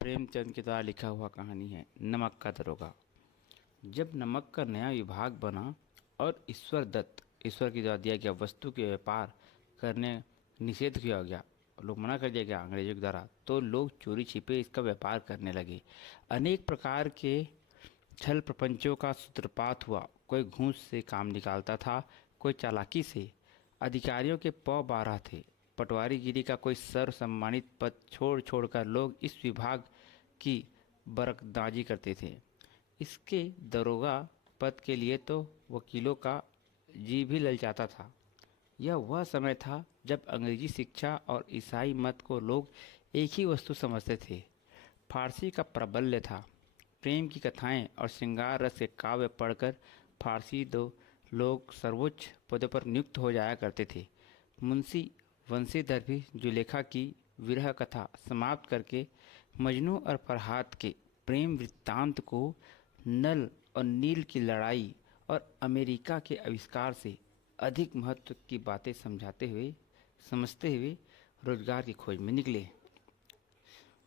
प्रेमचंद के द्वारा लिखा हुआ कहानी है नमक का दरोगा। जब नमक का नया विभाग बना और ईश्वर के द्वारा दिया गया वस्तु के व्यापार करने निषेध किया गया, लोग मना कर दिया गया अंग्रेजों के द्वारा, तो लोग चोरी छिपे इसका व्यापार करने लगे। अनेक प्रकार के छल प्रपंचों का सूत्रपात हुआ। कोई घूस से काम निकालता था, कोई चालाकी से। अधिकारियों के पौ 12 थे। पटवारीगिरी का कोई सर्व सम्मानित पद छोड़ छोड़कर लोग इस विभाग की बरकदाजी करते थे। इसके दरोगा पद के लिए तो वकीलों का जी भी ललचाता था। यह वह समय था जब अंग्रेजी शिक्षा और ईसाई मत को लोग एक ही वस्तु समझते थे। फारसी का प्राबल्य था। प्रेम की कथाएं और श्रृंगार रस के काव्य पढ़कर फारसी दो लोग सर्वोच्च पदों पर नियुक्त हो जाया करते थे। मुंशी वंशीधर भी जुलेखा की विरह कथा समाप्त करके मजनू और फरहाद के प्रेम वृत्तांत को नल और नील की लड़ाई और अमेरिका के आविष्कार से अधिक महत्व की बातें समझते हुए रोजगार की खोज में निकले।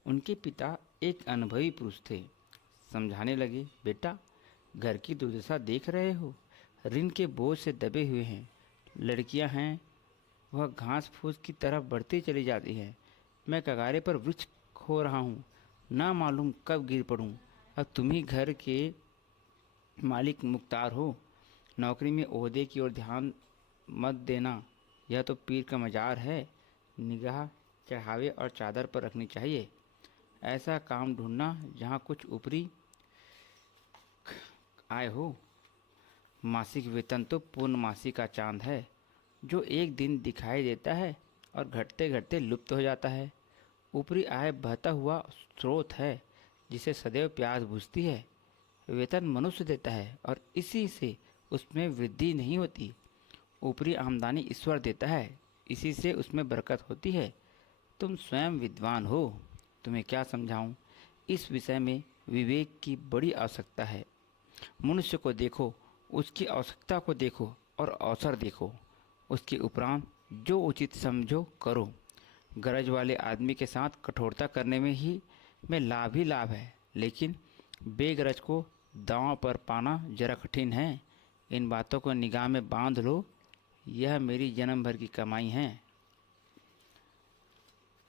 उनके पिता एक अनुभवी पुरुष थे। समझाने लगे, बेटा, घर की दुर्दशा देख रहे हो, ऋण के बोझ से दबे हुए हैं। लड़कियां हैं, वह घास फूस की तरफ बढ़ती चली जाती है। मैं कगारे पर वृक्ष खो रहा हूँ, ना मालूम कब गिर पड़ूँ। अब तुम ही घर के मालिक मुख्तार हो। नौकरी में ओहदे की ओर ध्यान मत देना, यह तो पीर का मजार है। निगाह चढ़ावे और चादर पर रखनी चाहिए। ऐसा काम ढूंढना जहाँ कुछ ऊपरी आय हो। मासिक वेतन तो पूर्णमासी का चांद है, जो एक दिन दिखाई देता है और घटते घटते लुप्त हो जाता है। ऊपरी आय बहता हुआ स्रोत है, जिसे सदैव प्यास बुझती है। वेतन मनुष्य देता है और इसी से उसमें वृद्धि नहीं होती। ऊपरी आमदनी ईश्वर देता है, इसी से उसमें बरकत होती है। तुम स्वयं विद्वान हो, तुम्हें क्या समझाऊं। इस विषय में विवेक की बड़ी आवश्यकता है। मनुष्य को देखो, उसकी आवश्यकता को देखो और अवसर देखो। उसके उपरांत जो उचित समझो करो। गरज वाले आदमी के साथ कठोरता करने में लाभ ही लाभ है, लेकिन बेगरज को दांव पर पाना जरा कठिन है। इन बातों को निगाह में बांध लो, यह मेरी जन्म भर की कमाई है।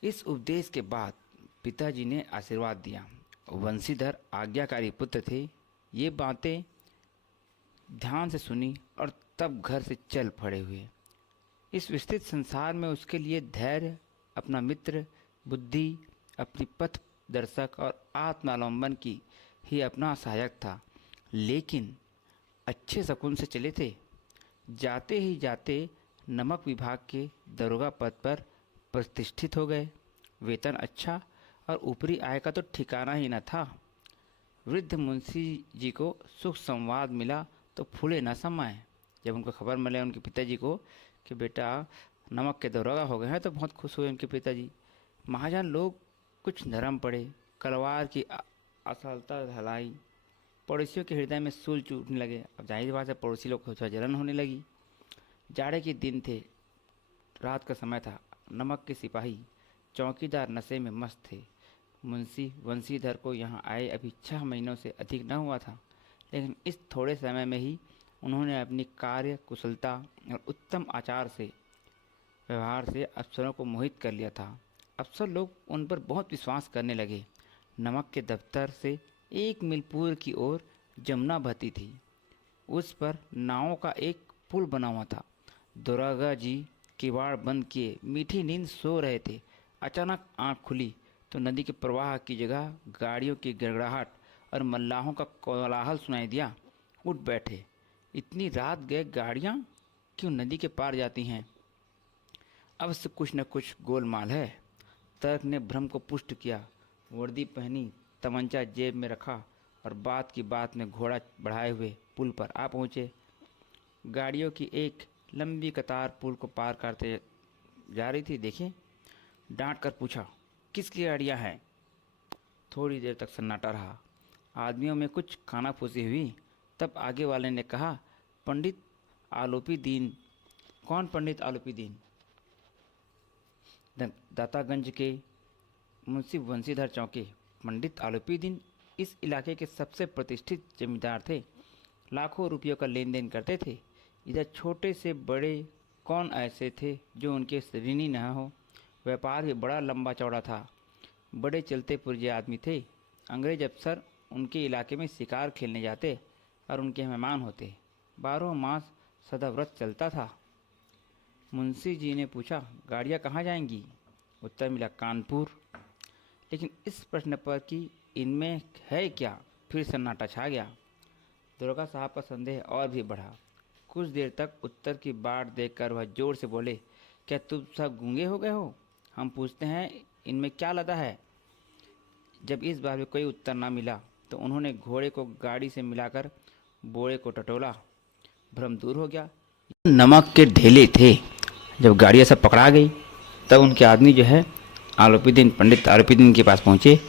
इस उपदेश के बाद पिताजी ने आशीर्वाद दिया। वंशीधर आज्ञाकारी पुत्र थे। ये बातें ध्यान से सुनी और तब घर से चल पड़े हुए। इस विस्तृत संसार में उसके लिए धैर्य, अपना मित्र, बुद्धि, अपनी पथ दर्शक और आत्मावलंबन की ही अपना सहायक था। लेकिन अच्छे शकुन से चले थे। जाते ही जाते नमक विभाग के दरोगा पद पर प्रतिष्ठित हो गए। वेतन अच्छा और ऊपरी आय का तो ठिकाना ही न था। वृद्ध मुंशी जी को सुख संवाद मिला तो फूले न समाये। जब उनको खबर मिले उनके पिताजी को कि बेटा नमक के दरोगा हो गए हैं, तो बहुत खुश हुए उनके पिताजी। महाजन लोग कुछ नरम पड़े। कलवार की असलता ढलाई। पड़ोसियों के हृदय में सूल चूटने लगे। अब जाहिर बात है, पड़ोसी लोग को थोड़ा जलन होने लगी। जाड़े के दिन थे, रात का समय था। नमक के सिपाही चौकीदार नशे में मस्त थे। मुंशी वंशीधर को यहाँ आए अभी 6 महीनों से अधिक न हुआ था, लेकिन इस थोड़े समय में ही उन्होंने अपनी कार्य कुशलता और उत्तम आचार से व्यवहार से अफसरों को मोहित कर लिया था। अफसर लोग उन पर बहुत विश्वास करने लगे। नमक के दफ्तर से 1 मील पूर्व की ओर जमुना बहती थी। उस पर नावों का एक पुल बना हुआ था। दरोगा जी किवाड़ बंद किए मीठी नींद सो रहे थे। अचानक आंख खुली तो नदी के प्रवाह की जगह गाड़ियों की गड़गड़ाहट और मल्लाहों का कोलाहल सुनाई दिया। उठ बैठे। इतनी रात गए गाड़ियाँ क्यों नदी के पार जाती हैं? अवश्य कुछ न कुछ गोलमाल है। तर्क ने भ्रम को पुष्ट किया। वर्दी पहनी, तमंचा जेब में रखा और बात की बात में घोड़ा बढ़ाए हुए पुल पर आ पहुँचे। गाड़ियों की एक लंबी कतार पुल को पार करते जा रही थी। देखिए, डांट कर पूछा, किसकी गाड़ियाँ हैं? थोड़ी देर तक सन्नाटा रहा। आदमियों में कुछ कानाफूसी हुई। तब आगे वाले ने कहा, पंडित आलोपी दीन। कौन पंडित आलोपी दीन? दातागंज के मुंशी वंशीधर चौके। पंडित आलोपीदीन इस इलाके के सबसे प्रतिष्ठित जमींदार थे। लाखों रुपयों का लेन देन करते थे। इधर छोटे से बड़े कौन ऐसे थे जो उनके ऋणी न हो। व्यापार भी बड़ा लंबा चौड़ा था। बड़े चलते पुर्जे आदमी थे। अंग्रेज अफसर उनके इलाके में शिकार खेलने जाते और उनके मेहमान होते। 12 मास सदाव्रत चलता था। मुंशी जी ने पूछा, गाड़ियाँ कहाँ जाएंगी? उत्तर मिला, कानपुर। लेकिन इस प्रश्न पर कि इनमें है क्या, फिर सन्नाटा छा गया। दरोगा साहब का संदेह और भी बढ़ा। कुछ देर तक उत्तर की बाट देखकर वह जोर से बोले, क्या तुम सब गूंगे हो गए हो? हम पूछते हैं इनमें क्या लदा है? जब इस बार भी कोई उत्तर न मिला तो उन्होंने घोड़े को गाड़ी से मिलाकर बोरे को टटोला। भ्रम दूर हो गया। नमक के ढेले थे। जब गाड़ियाँ सब पकड़ा गई तब उनके आदमी जो है आलोपीदीन, पंडित आलोपीदीन के पास पहुँचे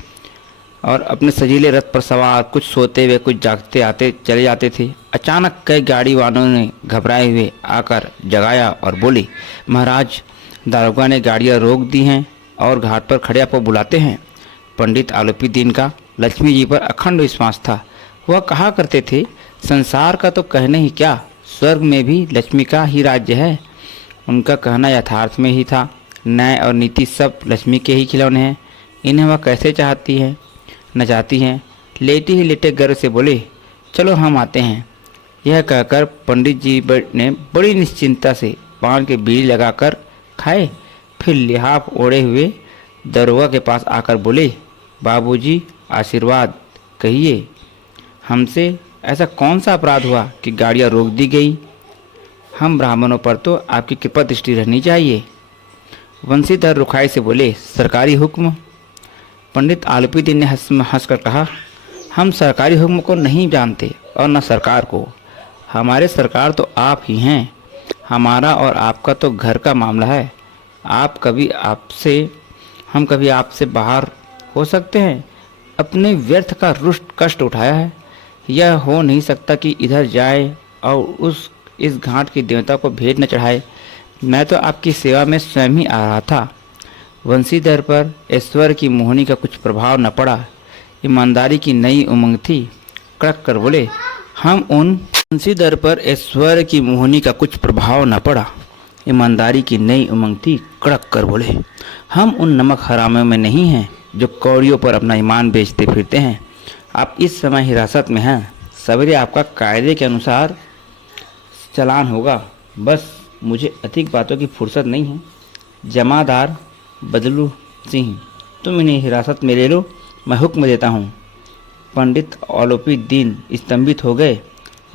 और अपने सजीले रथ पर सवार, कुछ सोते हुए कुछ जागते आते चले जाते थे। अचानक कई गाड़ी वालों ने घबराए हुए आकर जगाया और बोले, महाराज, दारोगा ने गाड़ियाँ रोक दी हैं और घाट पर खड़े आपको बुलाते हैं। पंडित आलोपीदीन का लक्ष्मी जी पर अखंड विश्वास था। वह कहा करते थे, संसार का तो कहने ही क्या, स्वर्ग में भी लक्ष्मी का ही राज्य है। उनका कहना यथार्थ में ही था। न्याय और नीति सब लक्ष्मी के ही खिलौने हैं। इन्हें वह कैसे चाहती है, न चाहती हैं। लेटे ही लेटे गर्व से बोले, चलो हम आते हैं। यह कहकर पंडित जी ने बड़ी निश्चिंता से पान के बीड़ी लगाकर खाए। फिर लिहाफ ओढ़े हुए दरोगा के पास आकर बोले, बाबूजी, आशीर्वाद कहिए, हमसे ऐसा कौन सा अपराध हुआ कि गाड़ियाँ रोक दी गई? हम ब्राह्मणों पर तो आपकी कृपा दृष्टि रहनी चाहिए। वंशीधर रुखाई से बोले, सरकारी हुक्म? पंडित आलोपीदीन ने हंसकर कहा, हम सरकारी हुक्म को नहीं जानते और न सरकार को। हमारे सरकार तो आप ही हैं। हमारा और आपका तो घर का मामला है। हम कभी आपसे बाहर हो सकते हैं? अपने व्यर्थ का रुष्ट कष्ट उठाया है। यह हो नहीं सकता कि इधर जाए और इस घाट के देवता को भेंट न चढ़ाए। मैं तो आपकी सेवा में स्वयं ही आ रहा था। वंशीधर पर ईश्वर की मोहनी का कुछ प्रभाव न पड़ा। ईमानदारी की नई उमंग थी। कड़क कर बोले, वंशीधर पर ईश्वर की मोहनी का कुछ प्रभाव न पड़ा। ईमानदारी की नई उमंग थी। कड़क कर बोले, हम उन नमक हरामियों में नहीं हैं जो कौड़ियों पर अपना ईमान बेचते फिरते हैं। आप इस समय हिरासत में हैं। सवेरे आपका कायदे के अनुसार चालान होगा। बस मुझे अधिक बातों की फुर्सत नहीं है। जमादार बदलू सिंह, तुम इन्हें हिरासत में ले लो, मैं हुक्म देता हूँ। पंडित आलोपीदीन स्तंभित हो गए।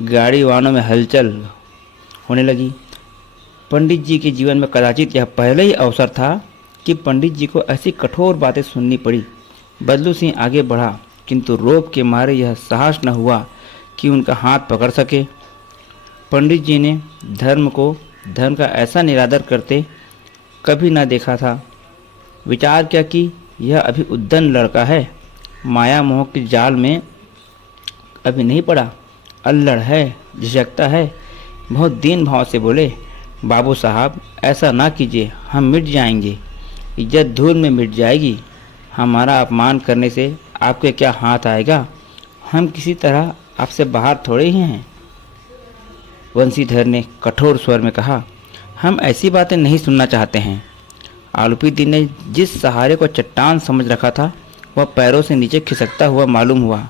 गाड़ी वाहनों में हलचल होने लगी। पंडित जी के जीवन में कदाचित यह पहले ही अवसर था कि पंडित जी को ऐसी कठोर बातें सुननी पड़ी। बदलू सिंह आगे बढ़ा, किंतु रोब के मारे यह साहस न हुआ कि उनका हाथ पकड़ सके। पंडित जी ने धर्म का ऐसा निरादर करते कभी न देखा था। विचार किया कि यह अभी उद्दंड लड़का है, माया मोह के जाल में अभी नहीं पड़ा, अल्लड़ है, झिझकता है। बहुत दीन भाव से बोले, बाबू साहब, ऐसा ना कीजिए, हम मिट जाएंगे, इज्जत धूल में मिट जाएगी। हमारा अपमान करने से आपके क्या हाथ आएगा? हम किसी तरह आपसे बाहर थोड़े ही हैं। वंशीधर ने कठोर स्वर में कहा, हम ऐसी बातें नहीं सुनना चाहते हैं। आलोपीदीन ने जिस सहारे को चट्टान समझ रखा था वह पैरों से नीचे खिसकता हुआ मालूम हुआ।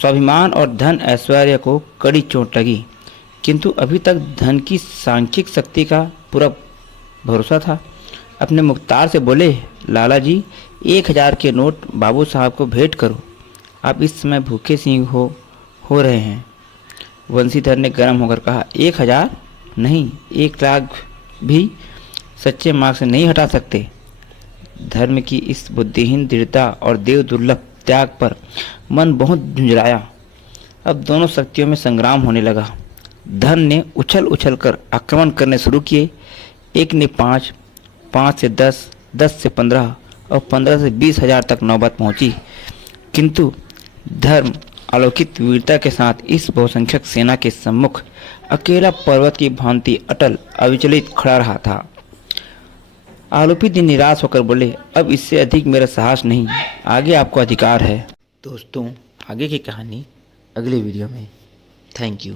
स्वाभिमान और धन ऐश्वर्य को कड़ी चोट लगी, किंतु अभी तक धन की सांख्यिक शक्ति का पूरा भरोसा था। अपने मुख्तार से बोले, लाला जी, 1000 के नोट बाबू साहब को भेंट करो। आप इस समय भूखे सिंह हो रहे हैं। वंशीधर ने गर्म होकर कहा, 1000 नहीं, 1 लाख भी सच्चे मार्ग से नहीं हटा सकते। धर्म की इस बुद्धिहीन दृढ़ता और देव दुर्लभ त्याग पर मन बहुत झुंझलाया। अब दोनों शक्तियों में संग्राम होने लगा। धन ने उछल उछल कर आक्रमण करने शुरू किए। एक ने 5, 5 से 10, 10 से 15 और 15 से 20,000 तक नौबत पहुंची, किंतु धर्म अलौकिक वीरता के साथ इस बहुसंख्यक सेना के सम्मुख अकेला पर्वत की भांति अटल अविचलित खड़ा रहा था। आलोपी निराश होकर बोले, अब इससे अधिक मेरा साहस नहीं, आगे आपको अधिकार है। दोस्तों, आगे की कहानी अगले वीडियो में। Thank you.